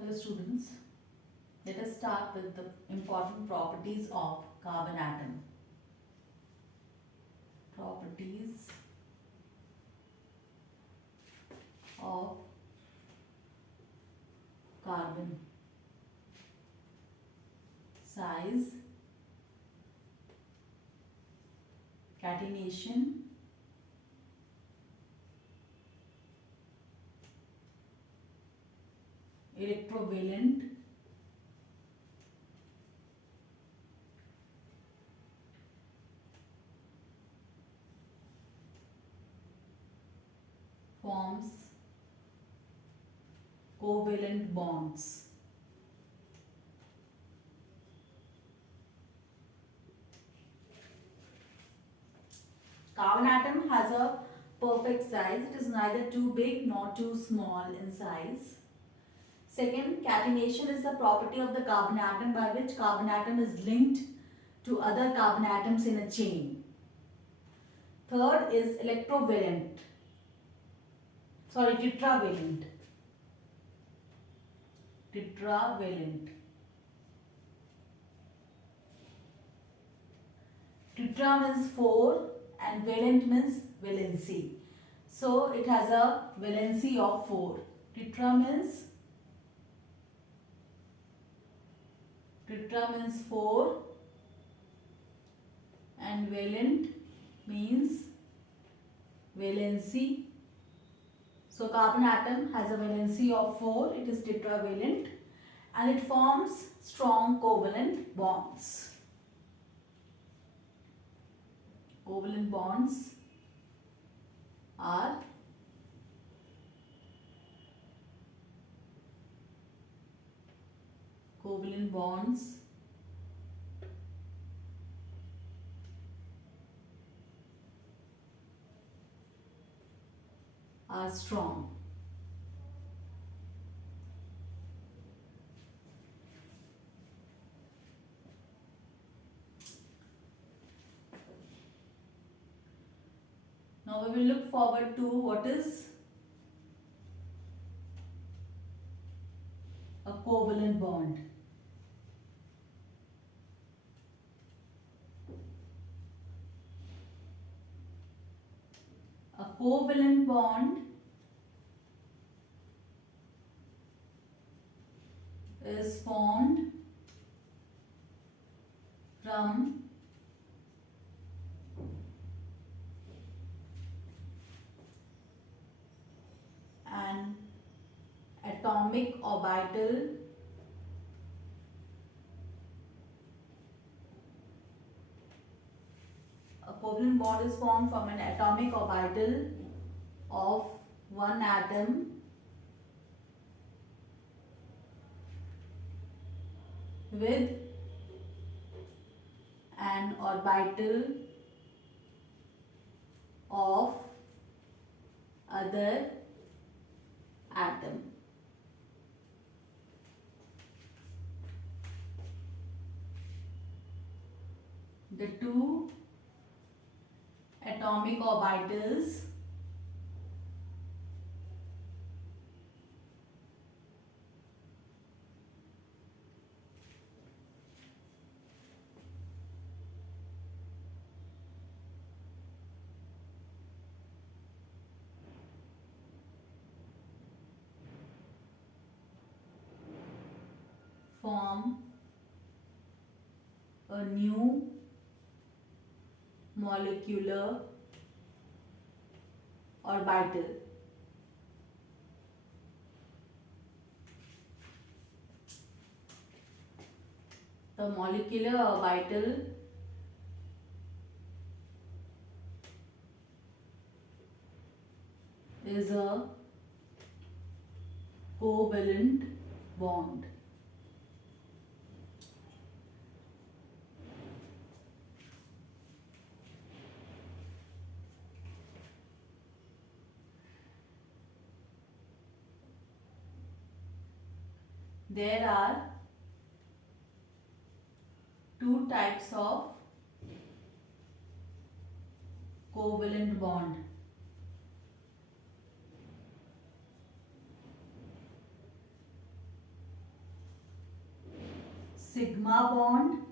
Hello students, let us start with the important properties of carbon atom. Properties of carbon. Size, catenation, electrovalent, forms covalent bonds. Carbon atom has a perfect size. It is neither too big nor too small in size. Second, catenation is the property of the carbon atom by which carbon atom is linked to other carbon atoms in a chain. Third is electrovalent. Tetravalent. Tetravalent. Tetra means 4 and valent means valency. So it has a valency of 4. Tetra means 4 and valent means valency. So carbon atom has a valency of 4. It is tetravalent and it forms strong covalent bonds. Covalent bonds are strong. Now we will look forward to what is a covalent bond. A covalent bond is formed from an atomic orbital covalent bond is formed from an atomic orbital of one atom with an orbital of other atom. The two atomic orbitals form a new molecular orbital. The molecular orbital is a covalent bond. There are two types of covalent bond. sigma bond,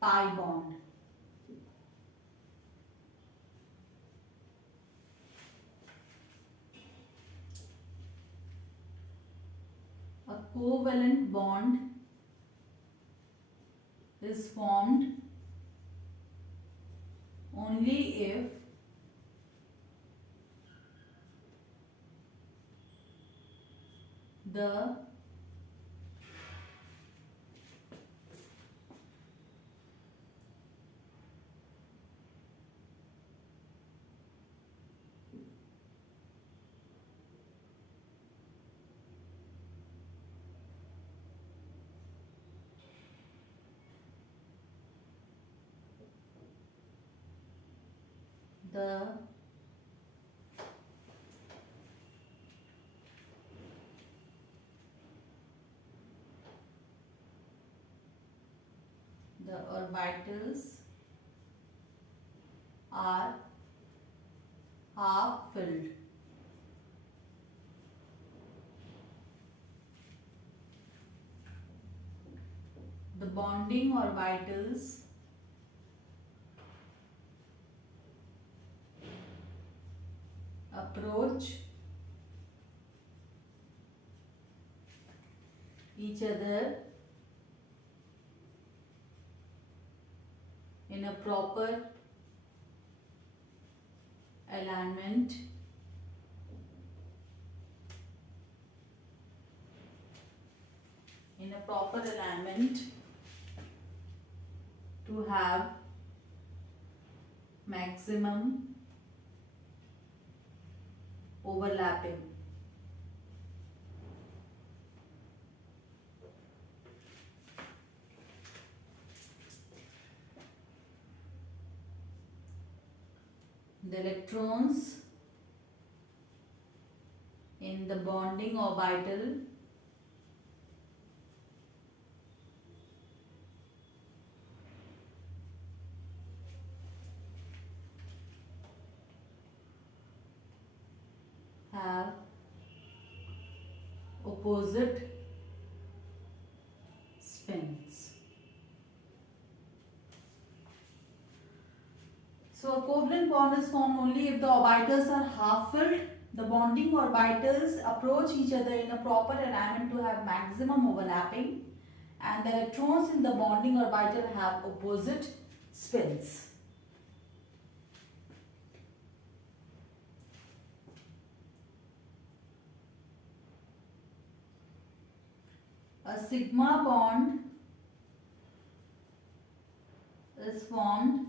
pi bond. A covalent bond is formed only if the the orbitals are half filled. The bonding orbitals approach each other in a proper alignment to have maximum overlapping. The electrons in the bonding orbital have opposite spins. So a covalent bond is formed only if the orbitals are half filled. The bonding orbitals approach each other in a proper alignment to have maximum overlapping, and the electrons in the bonding orbital have opposite spins. A sigma bond is formed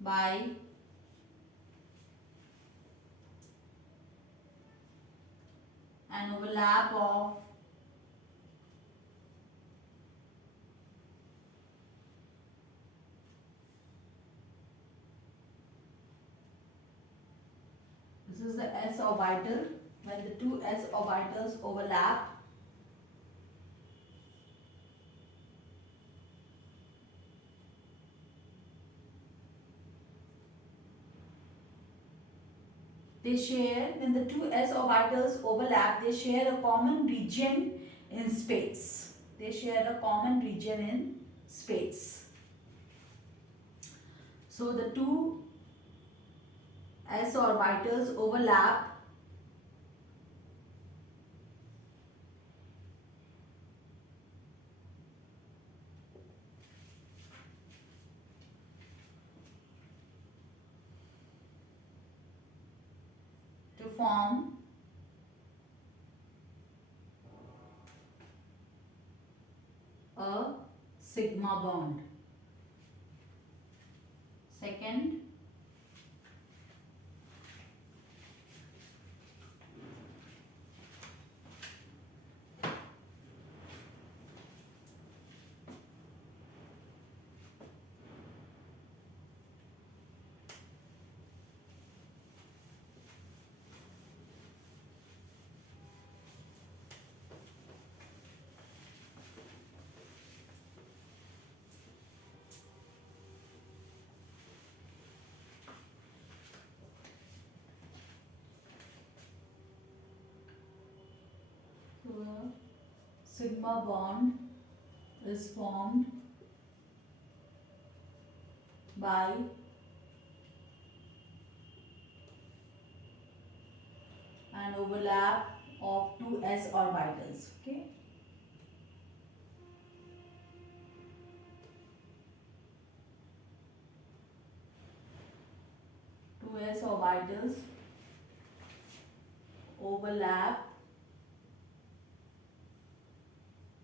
by an overlap of this is the s orbital. When the two s orbitals overlap, they share, when the two s orbitals overlap, they share a common region in space. They share a common region in space. So the two s orbitals overlap to form a sigma bond. Second, So a sigma bond is formed by an overlap of two s orbitals. Okay. Two s orbitals overlap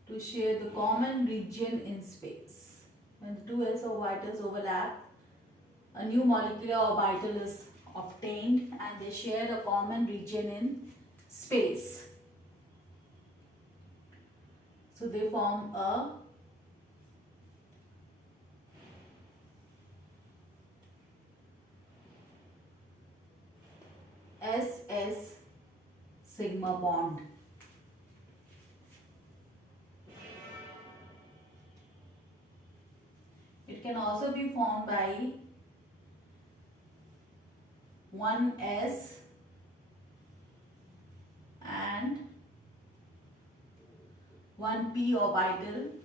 to share the common region in space. When the two s orbitals overlap, a new molecular orbital is obtained and they share a common region in space. So they form a SS sigma bond. It can also be formed by 1s and 1p orbital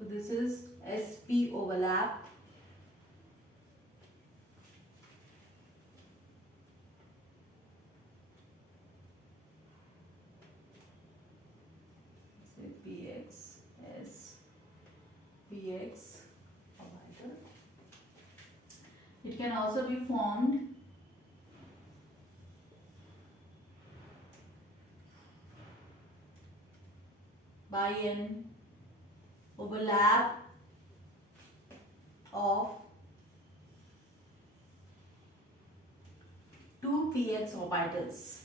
So this is sp overlap. Say px s px orbital. It can also be formed by an overlap of two px orbitals.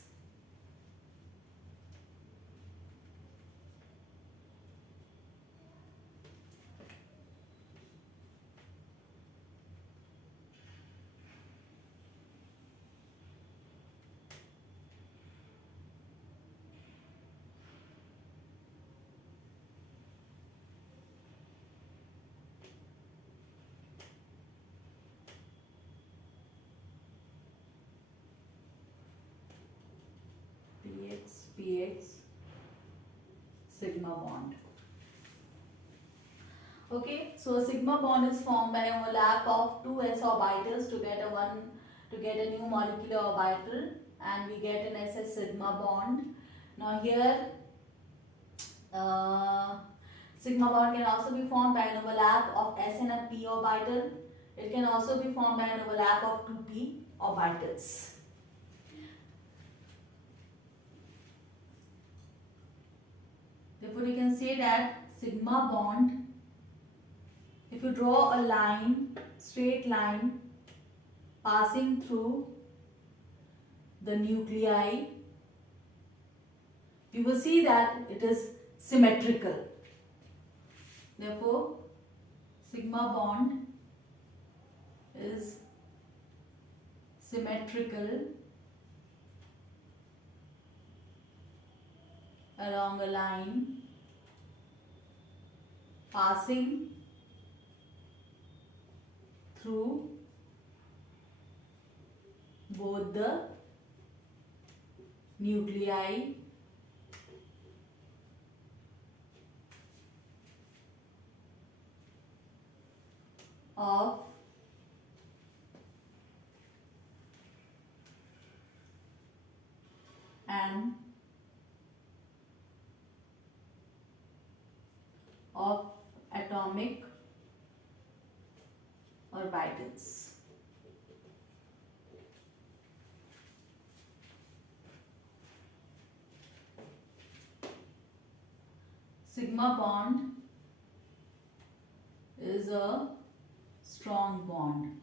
px sigma bond. Okay, so a sigma bond is formed by an overlap of two s orbitals to get a new molecular orbital, and we get an ss sigma bond. Now here sigma bond can also be formed by an overlap of s and a p orbital. It can also be formed by an overlap of two p orbitals. Therefore, we can say that sigma bond, if you draw a line, straight line passing through the nuclei, you will see that it is symmetrical. Therefore, sigma bond is symmetrical along a line passing through both the nuclei of an atomic orbitals. Sigma bond is a strong bond.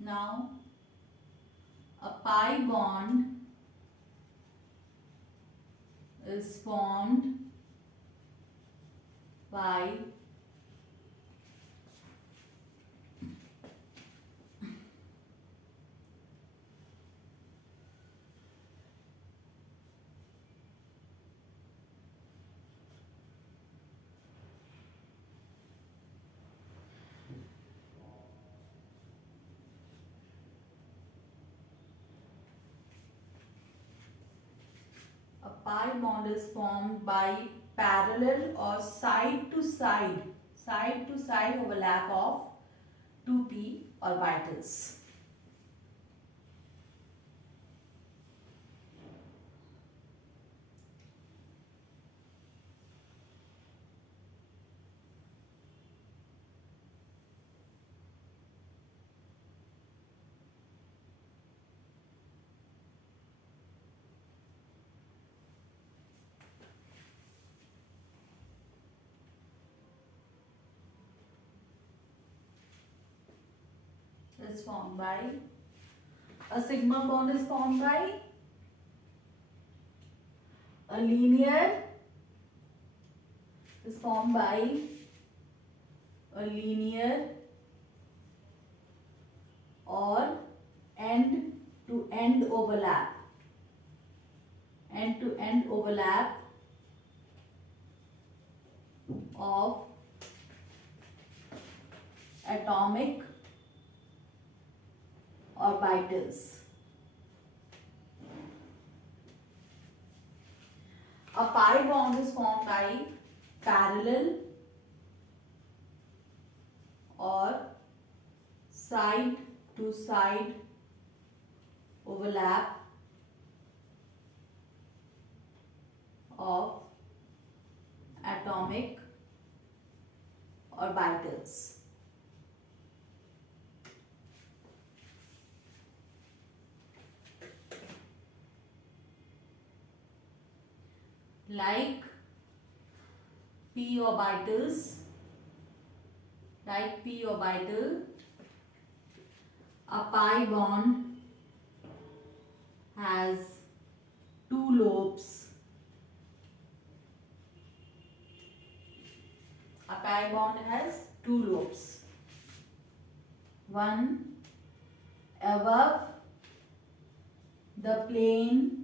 Now, a pi bond is formed by a pi bond is formed by parallel or side to side overlap of 2p orbitals. Is formed by a sigma bond is formed by a linear is formed by a linear or end to end overlap of atomic orbitals. A pi bond is formed by parallel or side to side overlap of atomic orbitals. Like p orbital, a pi bond has two lobes. A pi bond has two lobes. One above the plane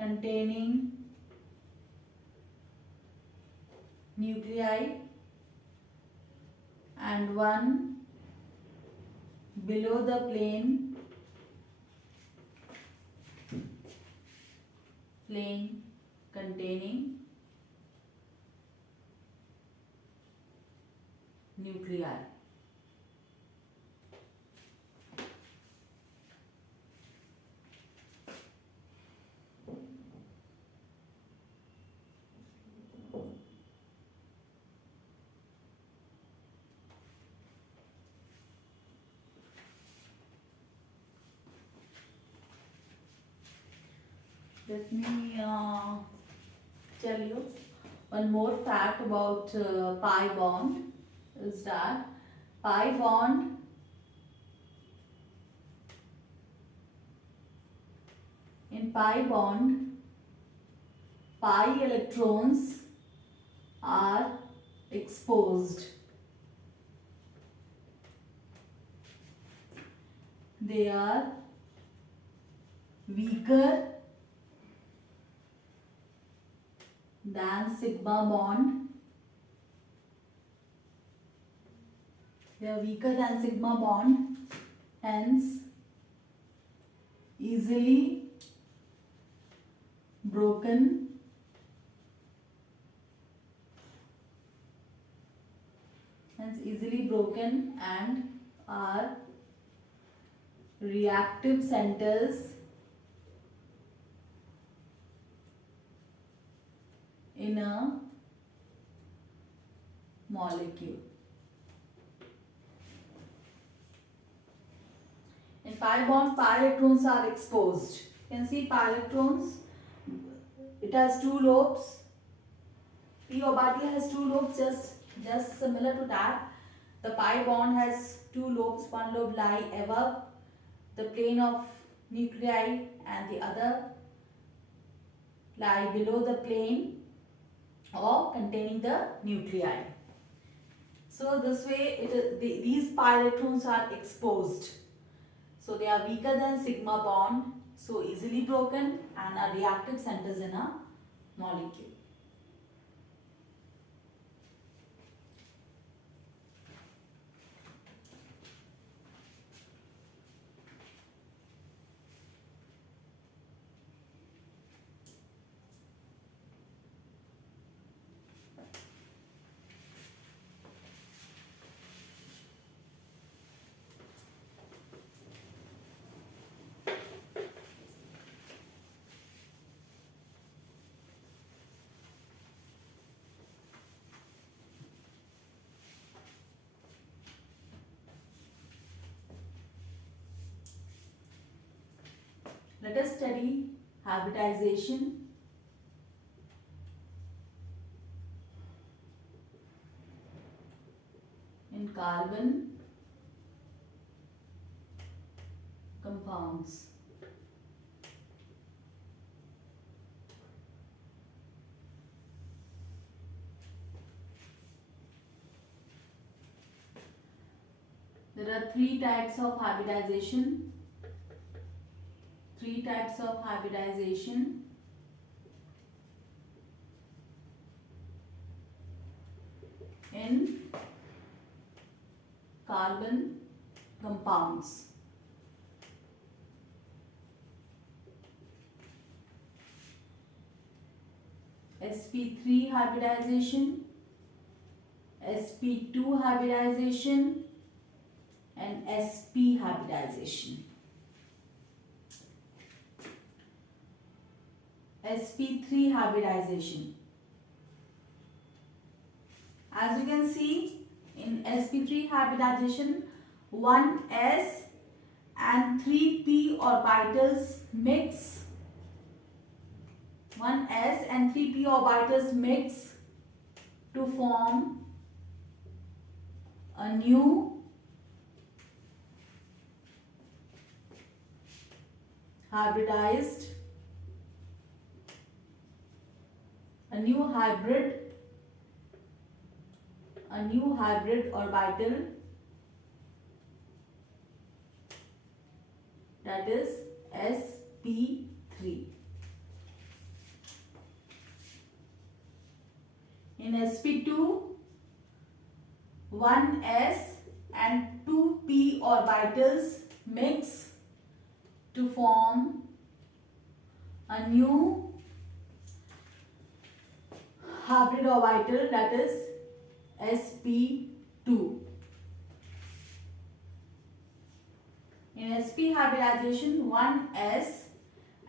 containing nuclei and one below the plane containing nuclei. Let me tell you one more fact about pi bond is that pi bond in pi bond pi electrons are exposed. They are weaker than sigma bond. They are weaker than sigma bond, hence easily broken and are reactive centers in a molecule. In pi bond, pi electrons are exposed. You can see pi electrons, it has two lobes. P orbital has two lobes, just similar to that. The pi bond has two lobes. One lobe lie above the plane of nuclei and the other lie below the plane or containing the nuclei. So this way these pi electrons are exposed. So they are weaker than sigma bond, so easily broken, and are reactive centers in a molecule. Let us study hybridization. In carbon compounds. There are three types of hybridization. Three types of hybridization. In carbon compounds. sp3 hybridization, sp2 hybridization, and sp hybridization. sp3 hybridization. As you can see, in sp3 hybridization, 1s and 3p orbitals mix. 1s and 3p orbitals mix to form a new hybridized, a new hybrid orbital, that is sp3. In sp2, 1s and 2p orbitals mix to form a new hybrid orbital, that is sp2. In sp hybridization, 1s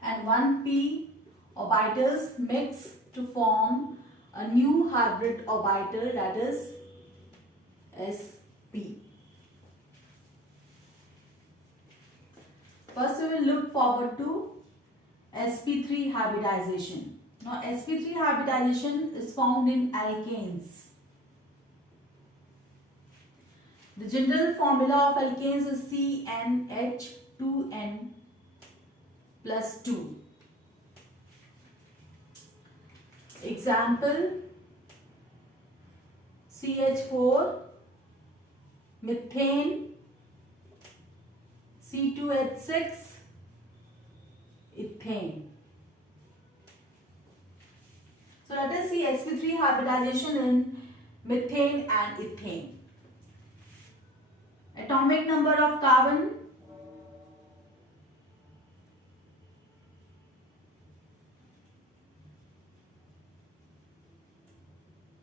and 1p orbitals mix to form a new hybrid orbital, that is sp. First we will look forward to sp3 hybridization. Now sp3 hybridization is found in alkanes. The general formula of alkanes is CnH2n plus 2. Example: CH4, methane, C2H6, ethane. So let us see sp3 hybridization in methane and ethane. Atomic number of carbon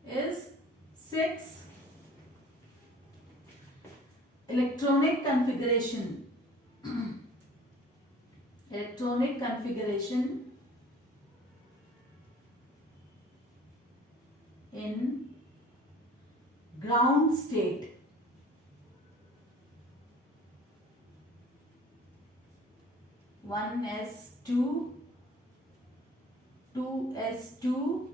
is 6. Electronic configuration. Electronic configuration in ground state. 1s2, 2s2,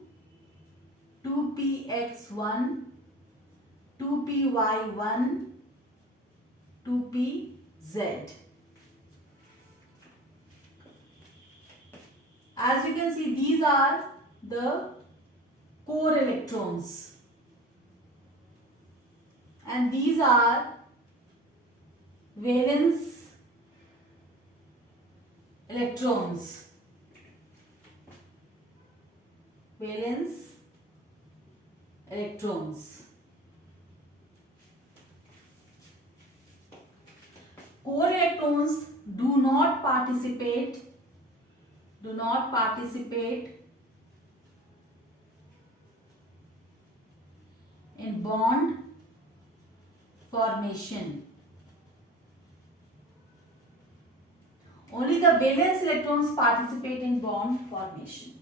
2px1, 2py1, 2pz. As you can see, these are the core electrons, and these are valence electrons. Valence electrons. Core electrons do not participate in bond formation. Only the valence electrons participate in bond formation.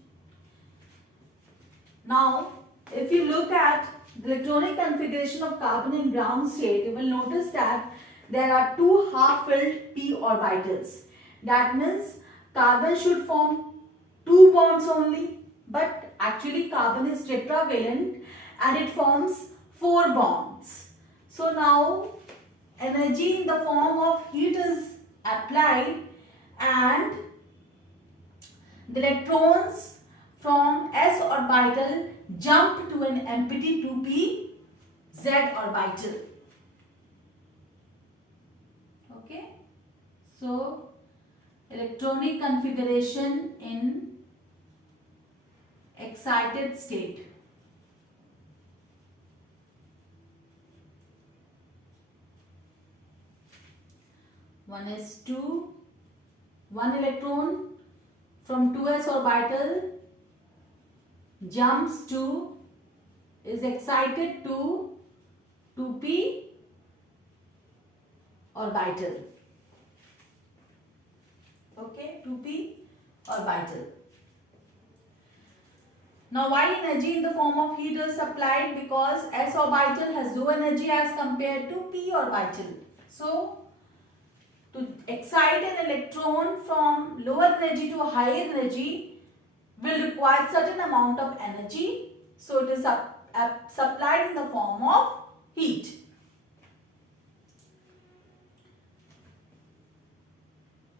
Now, if you look at the electronic configuration of carbon in ground state, you will notice that there are two half-filled p orbitals. That means carbon should form two bonds only, but actually carbon is tetravalent and it forms four bonds. So now energy in the form of heat is applied and the electrons from s orbital jump to an empty 2p z orbital. Okay, so electronic configuration in excited state. One electron from 2s orbital jumps to, is excited to 2p orbital. Okay, 2p orbital. Now why energy in the form of heat is supplied? Because s orbital has low energy as compared to p orbital. So to excite an electron from lower energy to higher energy will require certain amount of energy. So it is supplied in the form of heat.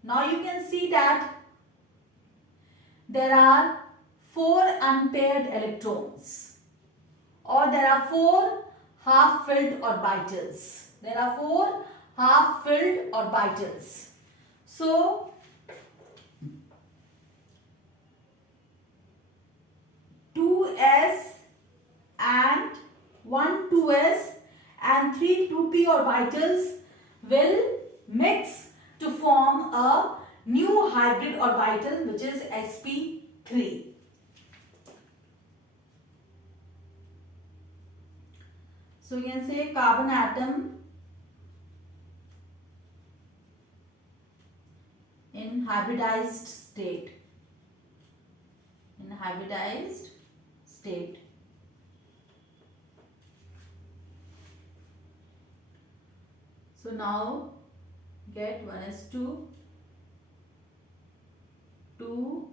Now you can see that there are four unpaired electrons, or there are four half-filled orbitals. There are four half-filled orbitals. So two s and one 2s and three 2p orbitals will mix to form a new hybrid orbital, which is sp3. So you can say carbon atom in hybridized state. In hybridized state. So now get 1s2, 2,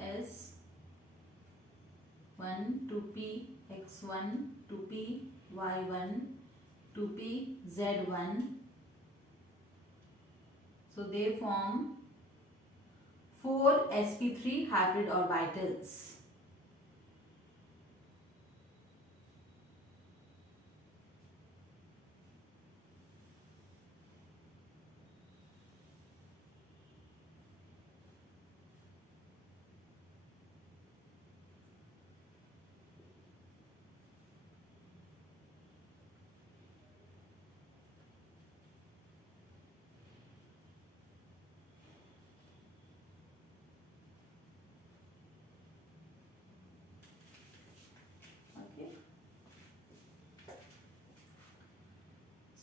s 1 2p x1 2p y1 2p z1. So they form 4 sp3 hybrid orbitals.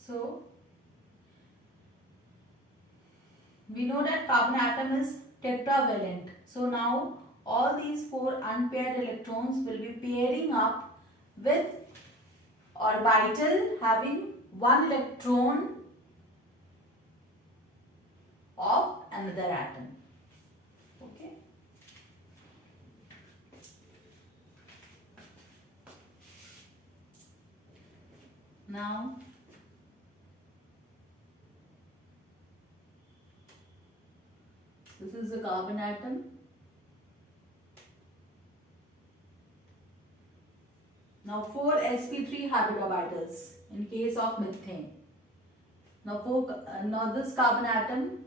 So we know that carbon atom is tetravalent. So now all these 4 unpaired electrons will be pairing up with orbital having one electron of another atom. Okay. Now this is the carbon atom. Now 4 sp3 hybrid orbitals in case of methane. Now this carbon atom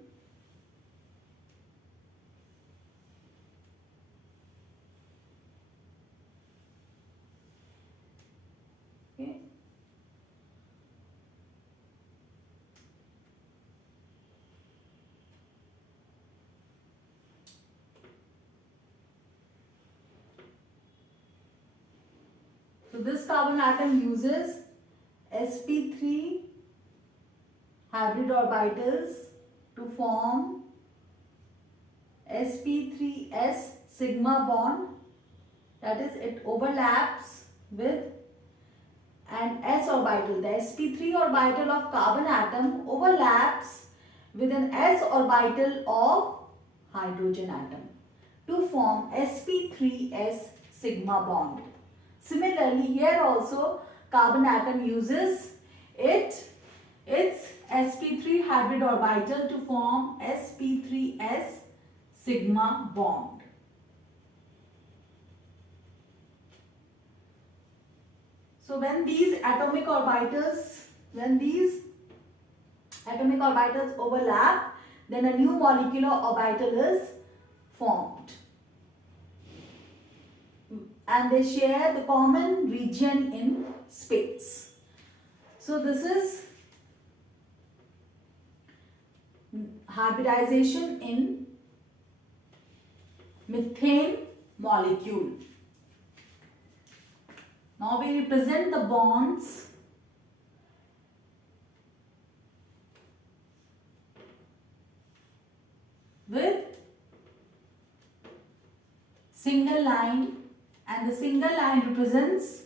okay. So this carbon atom uses sp3 hybrid orbitals to form sp3s sigma bond, that is it overlaps with an s orbital. The sp3 orbital of carbon atom overlaps with an s orbital of hydrogen atom to form sp3s sigma bond. Similarly, here also carbon atom uses its sp3 hybrid orbital to form sp3s sigma bond. So when these atomic orbitals overlap, then a new molecular orbital is formed. And they share the common region in space. So this is hybridization in methane molecule. Now we represent the bonds with single line, and the single line represents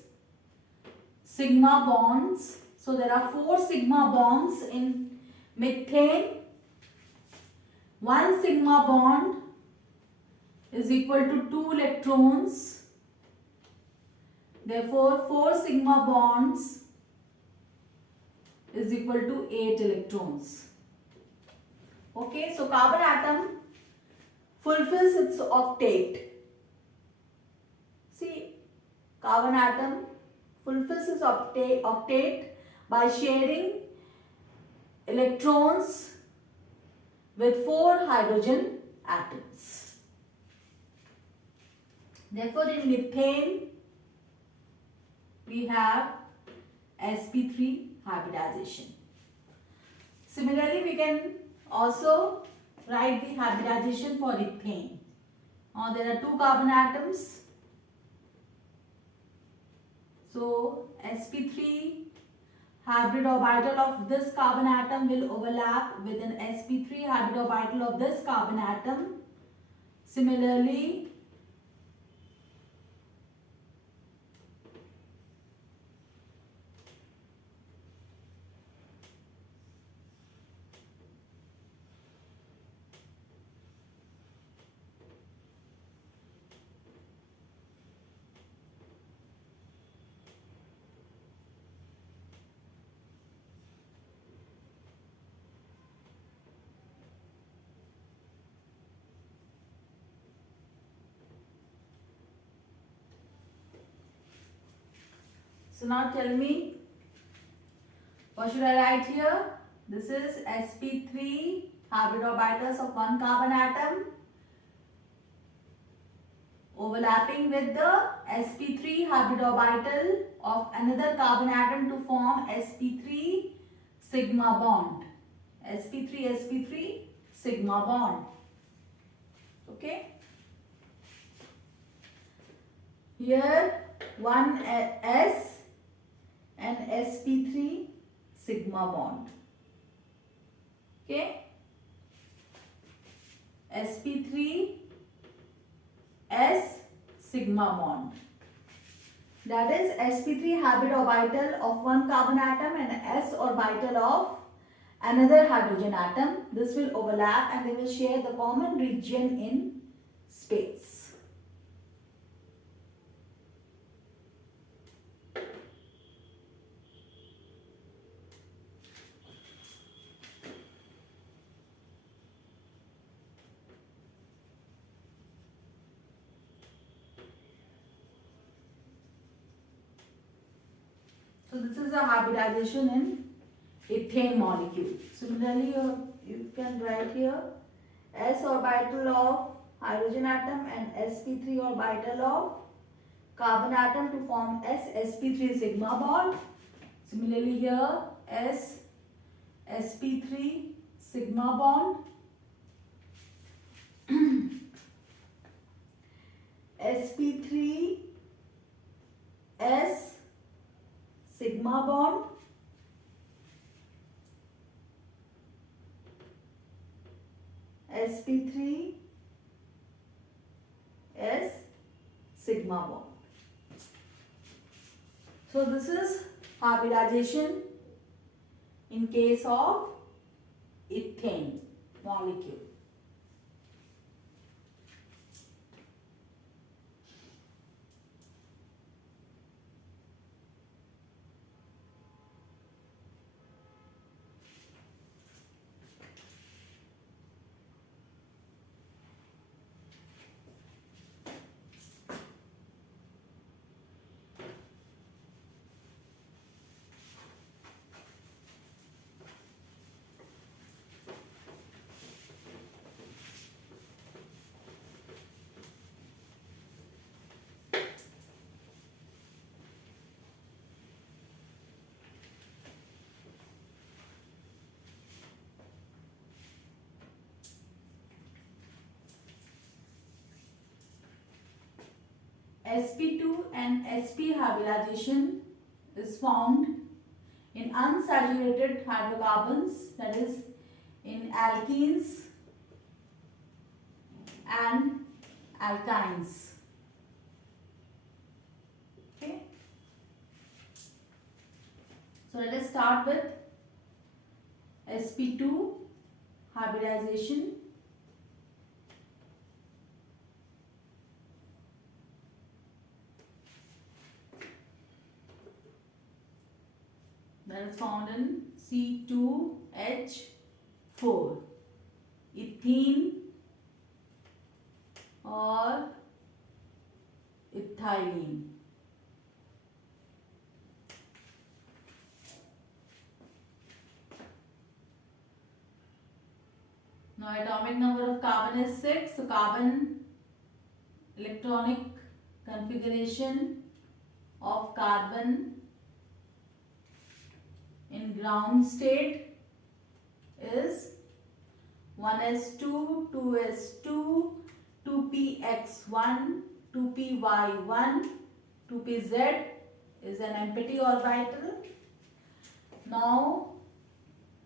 sigma bonds. So there are 4 sigma bonds in methane. One sigma bond is equal to 2 electrons. Therefore, 4 sigma bonds is equal to 8 electrons. Okay, so carbon atom fulfills its octet. See, carbon atom fulfills its octet by sharing electrons with 4 hydrogen atoms. Therefore, in methane, we have sp3 hybridization. Similarly, we can also write the hybridization for ethane. Now, there are 2 carbon atoms. So, sp3 hybrid orbital of this carbon atom will overlap with an sp3 hybrid orbital of this carbon atom. Similarly, so now tell me, what should I write here? This is sp3 hybrid orbitals of one carbon atom overlapping with the sp3 hybrid orbital of another carbon atom to form sp3 sigma bond. sp3 sigma bond. Okay. Here one S and sp3 sigma bond. Okay. sp3 S sigma bond. That is sp3 hybrid orbital of one carbon atom and s orbital of another hydrogen atom. This will overlap and they will share the common region in space. So this is a hybridization in ethane molecule. Similarly, you can write here s orbital of hydrogen atom and sp3 orbital of carbon atom to form s-sp3 sigma bond. Similarly here s-sp3 sigma bond, sp3 s sigma bond, sp3 s sigma bond. So this is hybridization in case of ethane molecule. sp2 and sp hybridization is found in unsaturated hydrocarbons, that is in alkenes and alkynes. Okay. So let us start with sp2 hybridization. That is found in C2H4, ethene or ethylene. Now atomic number of carbon is 6, so carbon electronic configuration of carbon in ground state is 1s2, 2s2, 2px1, 2py1, 2pz is an empty orbital. Now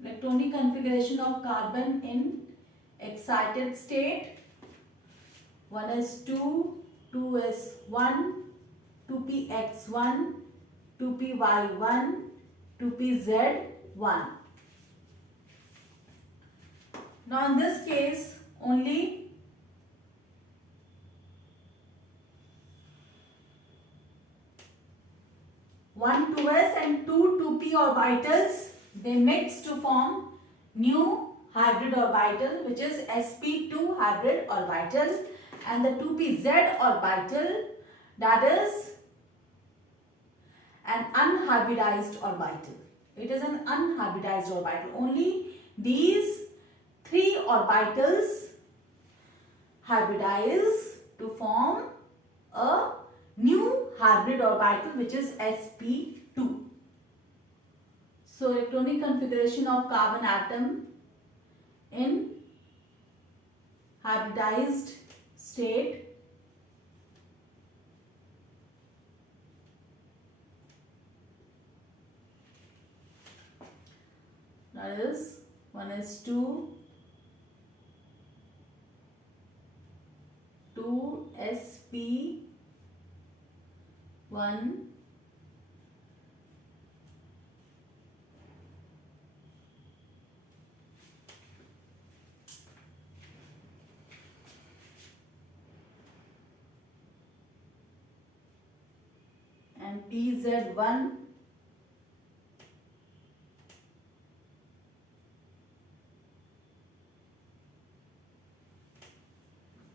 electronic configuration of carbon in excited state 1s2, 2s1, 2px1, 2py1, 2pz1. Now in this case only one 2s and two 2p orbitals, they mix to form new hybrid orbital, which is sp2 hybrid orbital, and the 2pz orbital, that is an unhybridized orbital. It is an unhybridized orbital. Only these three orbitals hybridize to form a new hybrid orbital, which is sp2. So electronic configuration of carbon atom in hybridized state that is 1s2, 2sp 1, and PZ1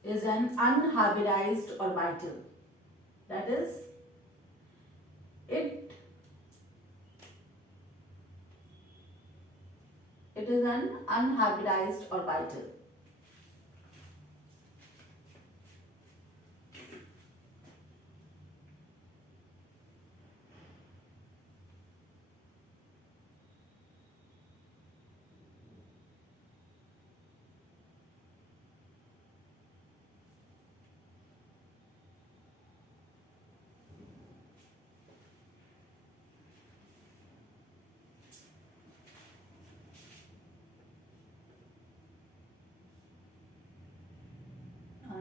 is an unhybridized orbital. That is, it is an unhybridized orbital.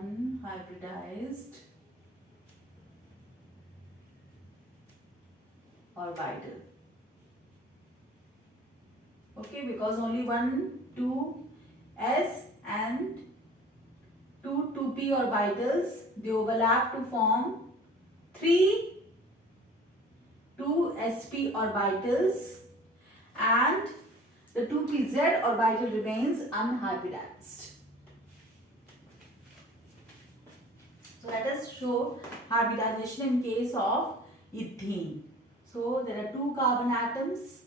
Unhybridized orbital. Okay, because only 1, 2 s and 2 2p orbitals, they overlap to form 3 2 sp orbitals, and the 2pz orbital remains unhybridized. So let us show hybridization in case of ethene. So there are 2 carbon atoms.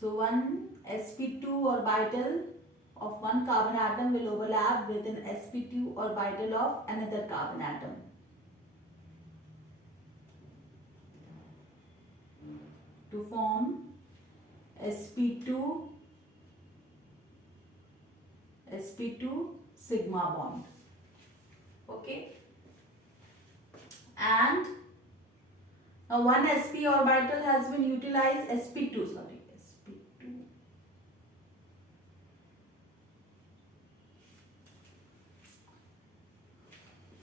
So one sp2 orbital of one carbon atom will overlap with an sp2 orbital of another carbon atom. To form sp2 sigma bond. Okay, and now one sp orbital has been utilized, sp2, sorry, sp2.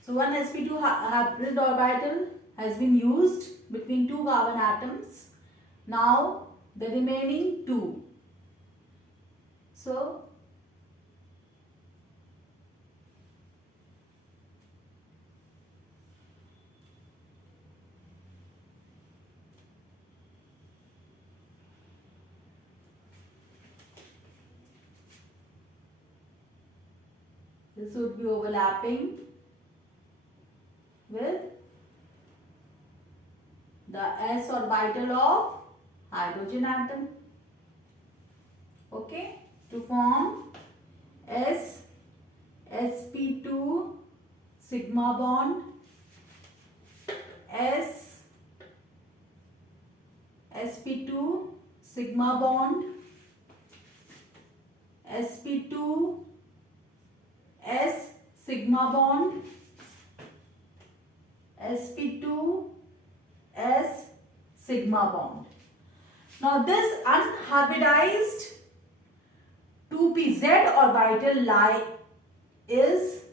So one sp2 hybrid orbital has been used between 2 carbon atoms. Now the remaining 2. So this would be overlapping with the s orbital of hydrogen atom. Okay, to form sp2 sigma bond, sp2 sigma bond, sp2 s sigma bond, sp2 s sigma bond. Now this unhybridized 2pz orbital is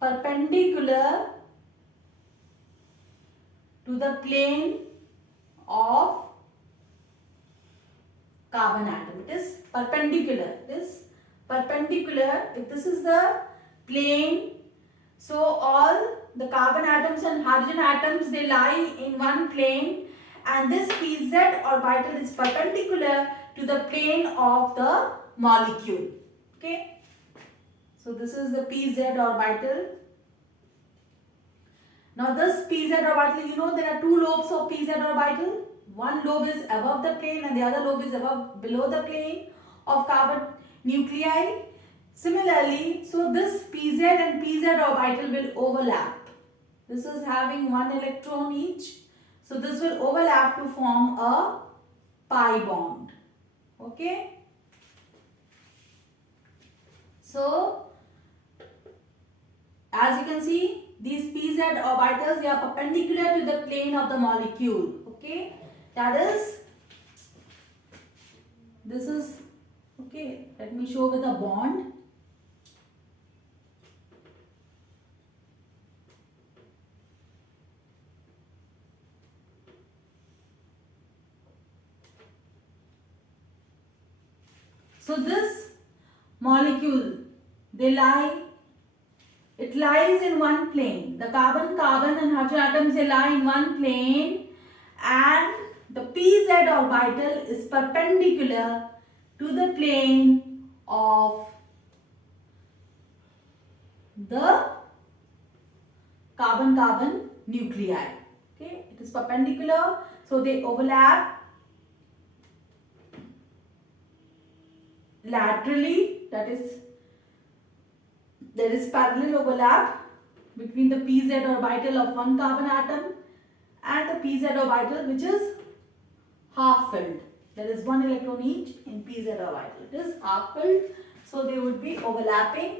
perpendicular to the plane of carbon atom. It is perpendicular. If this is the plane, so all the carbon atoms and hydrogen atoms, they lie in one plane, and this pz orbital is perpendicular to the plane of the molecule. Okay, so this is the pz orbital. Now this pz orbital, you know there are 2 lobes of pz orbital. One lobe is above the plane and the other lobe is below the plane of carbon nuclei. Similarly, so this pz and pz orbital will overlap. This is having 1 electron each. So this will overlap to form a pi bond. Okay. So as you can see, these pz orbitals, they are perpendicular to the plane of the molecule. Okay. That is, this is, okay, let me show with a bond. molecule, it lies in one plane. The carbon and hydrogen atoms, they lie in one plane, and the pz orbital is perpendicular to the plane of the carbon nuclei. Okay, it is perpendicular, so they overlap laterally, that is, there is parallel overlap between the pz orbital of one carbon atom and the pz orbital which is half filled. There is one electron each in pz orbital. It is half filled, so they would be overlapping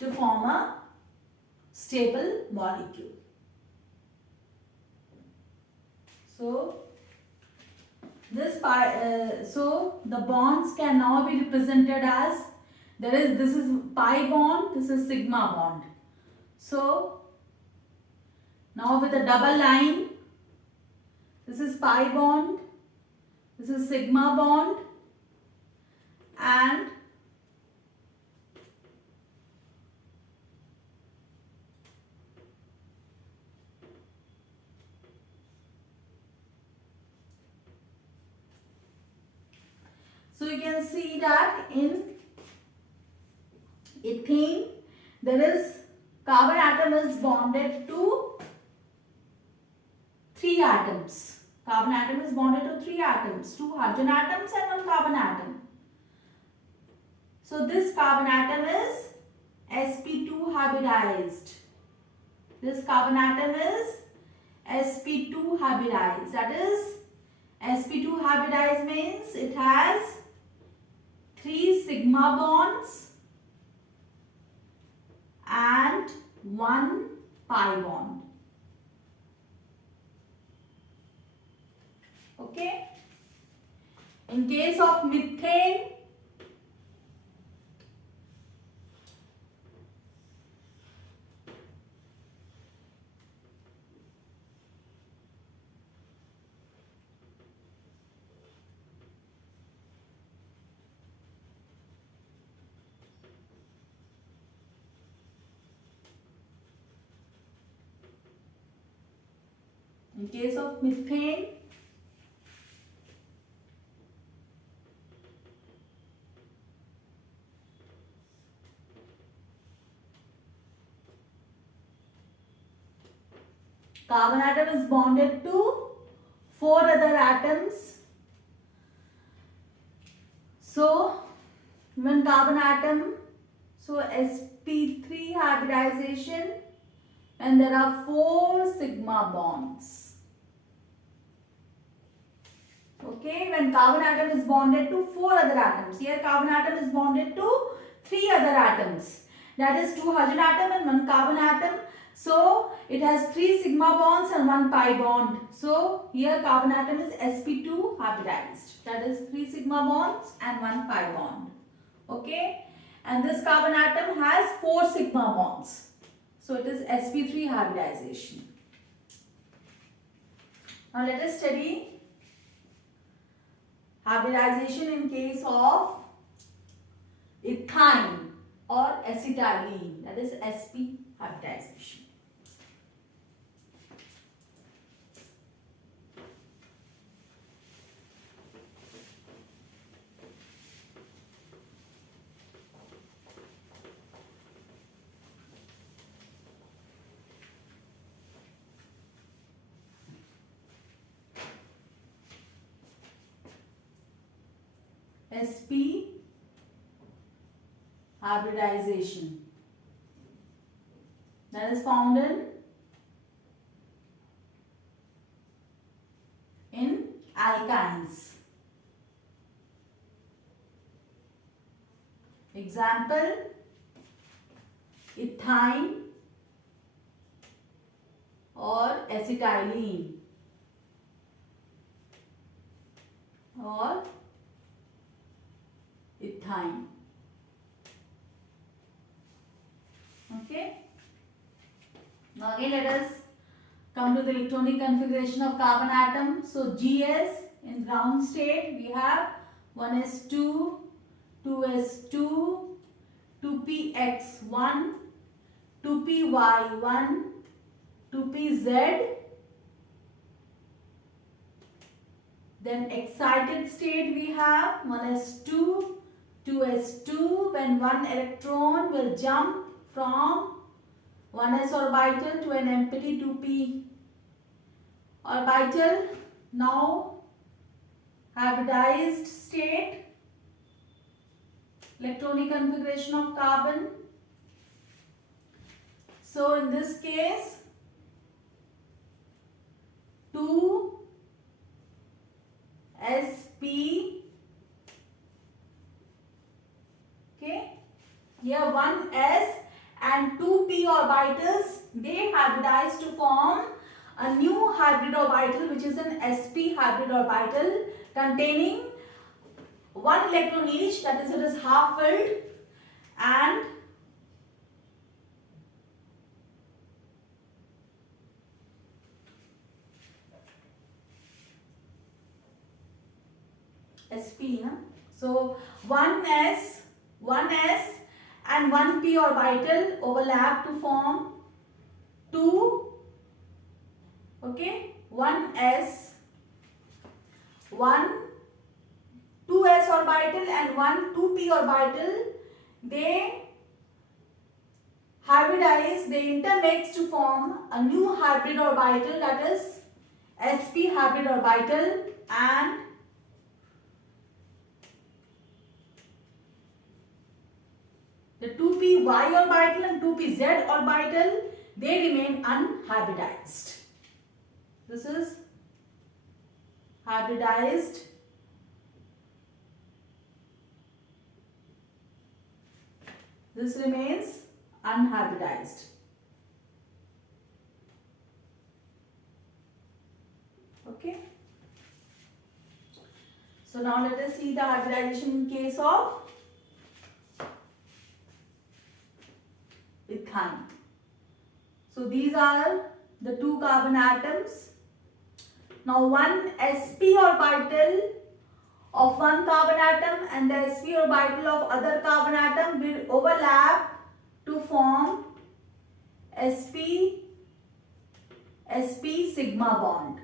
to form a stable molecule. So so the bonds can now be represented as, this is pi bond, this is sigma bond. So now with a double line, this is pi bond, this is sigma bond, and so you can see that in ethane, there is carbon atom is bonded to 3 atoms. Carbon atom is bonded to 3 atoms, 2 hydrogen atoms and 1 carbon atom. So this carbon atom is sp2 hybridized. This carbon atom is sp2 hybridized. That is, sp2 hybridized means it has 3 sigma bonds and 1 pi bond. Okay. In case of methane, carbon atom is bonded to 4 other atoms. So when carbon atom, so sp3 hybridization, and there are 4 sigma bonds. Okay, when carbon atom is bonded to 4 other atoms. Here carbon atom is bonded to 3 other atoms. That is 2 hydrogen atom and 1 carbon atom. So it has 3 sigma bonds and 1 pi bond. So here carbon atom is sp2 hybridized. That is 3 sigma bonds and 1 pi bond. Okay, and this carbon atom has 4 sigma bonds. So it is sp3 hybridization. Now let us study hybridization in case of ethyne or acetylene. That is sp hybridization. sp hybridization, that is found in alkynes. Example, ethyne or acetylene or ethyne. Okay. Now again let us come to the electronic configuration of carbon atom. So GS in ground state we have 1s2, 2s2, 2px1, 2py1, 2pz. Then excited state we have 1s2, 2s2, when one electron will jump from 1s orbital to an empty 2p orbital. Now hybridized state, electronic configuration of carbon. So in this case 2 sp, okay, here 1s and 2p orbitals, they hybridize to form a new hybrid orbital, which is an sp hybrid orbital containing one electron each, that is, it is half filled, and sp, na? So 1s and 1p orbital overlap to form 2, okay, 2s orbital and 2p orbital, they hybridize, they intermix to form a new hybrid orbital, that is sp hybrid orbital, and the 2py orbital and 2pz orbital, they remain unhybridized. This is hybridized. This remains unhybridized. Okay. So now let us see the hybridization in case of ethyne. So these are the two carbon atoms. Now one sp orbital of one carbon atom and the sp orbital of other carbon atom will overlap to form sp sigma bond.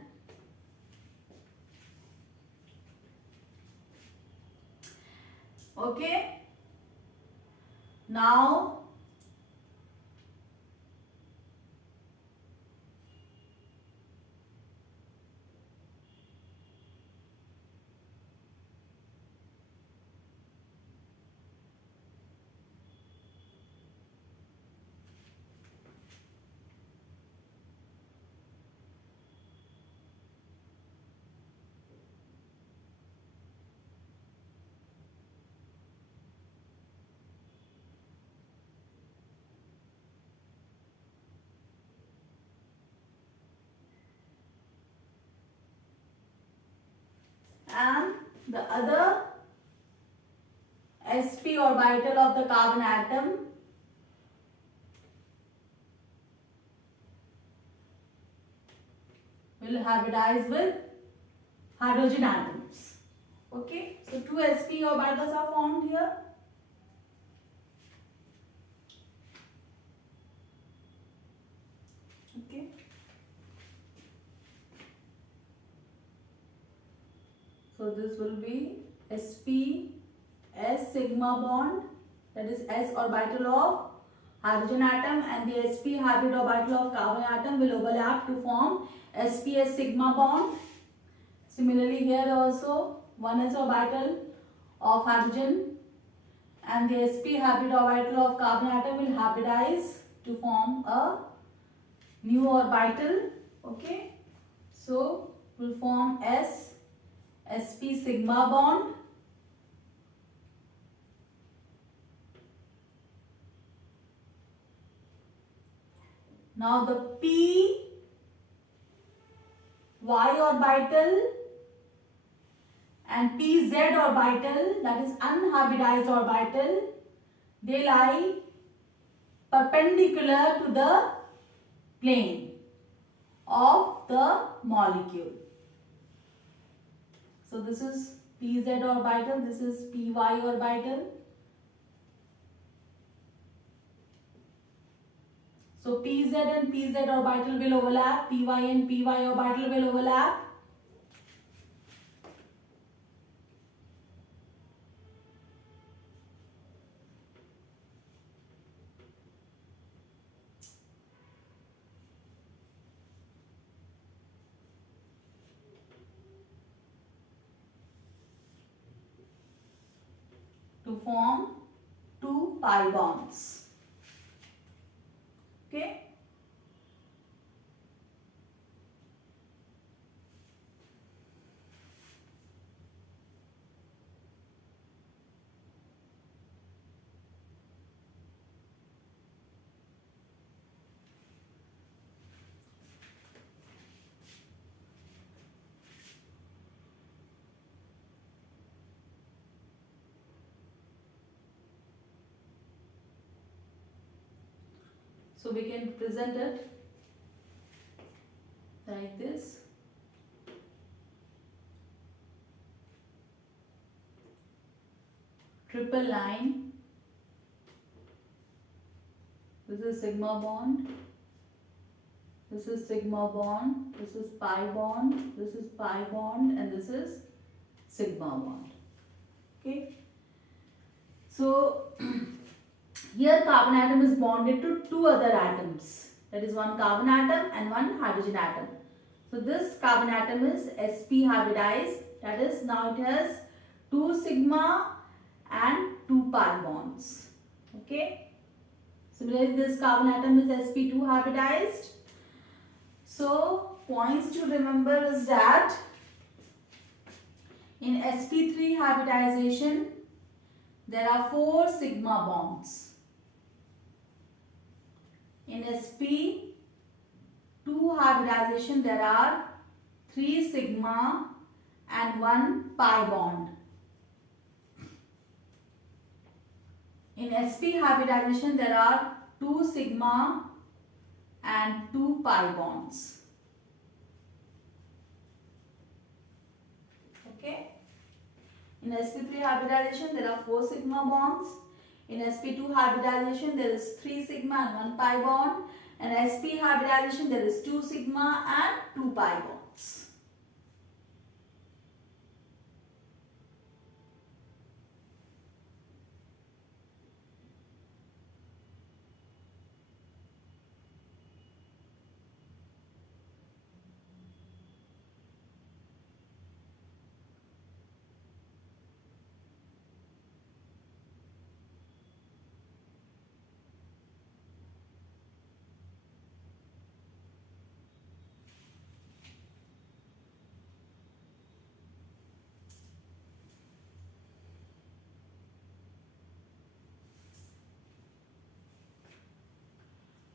Okay. Now and the other sp orbital of the carbon atom will hybridize with hydrogen atoms. Okay, so two sp orbitals are formed here. Okay. So this will be sp s sigma bond, that is s orbital of hydrogen atom, and the sp hybrid orbital of carbon atom will overlap to form sps sigma bond. Similarly here also 1s orbital of hydrogen and the sp hybrid orbital of carbon atom will hybridize to form a new orbital. Okay, so will form sp sigma bond. Now the p y orbital and pz orbital, that is unhybridized orbital, they lie perpendicular to the plane of the molecule. So this is pz orbital, this is py orbital. So pz and pz orbital will overlap, py and py orbital will overlap. To form two pi bonds. Okay. So we can present it like this. Triple line. This is sigma bond. This is sigma bond. This is pi bond. This is pi bond, and this is sigma bond. Okay. So here carbon atom is bonded to two other atoms. That is one carbon atom and one hydrogen atom. So this carbon atom is sp hybridized. That is, now it has 2 sigma and 2 pi bonds. Okay. Similarly, this carbon atom is sp2 hybridized. So points to remember is that in sp3 hybridization there are 4 sigma bonds. In sp2 hybridization there are 3 sigma and 1 pi bond. In sp hybridization there are 2 sigma and 2 pi bonds. Okay. In sp3 hybridization there are 4 sigma bonds. In sp2 hybridization there is 3 sigma and 1 pi bond. In sp hybridization there is 2 sigma and 2 pi bonds.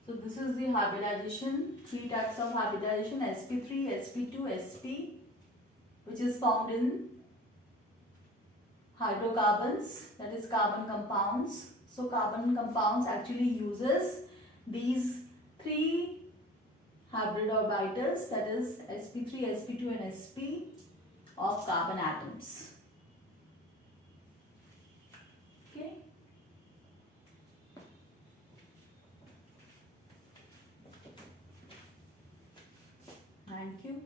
So this is the hybridization, 3 types of hybridization, sp3, sp2, sp, which is found in hydrocarbons, that is carbon compounds. So carbon compounds actually uses these 3 hybrid orbitals, that is sp3, sp2 and sp of carbon atoms. Okay. Thank you.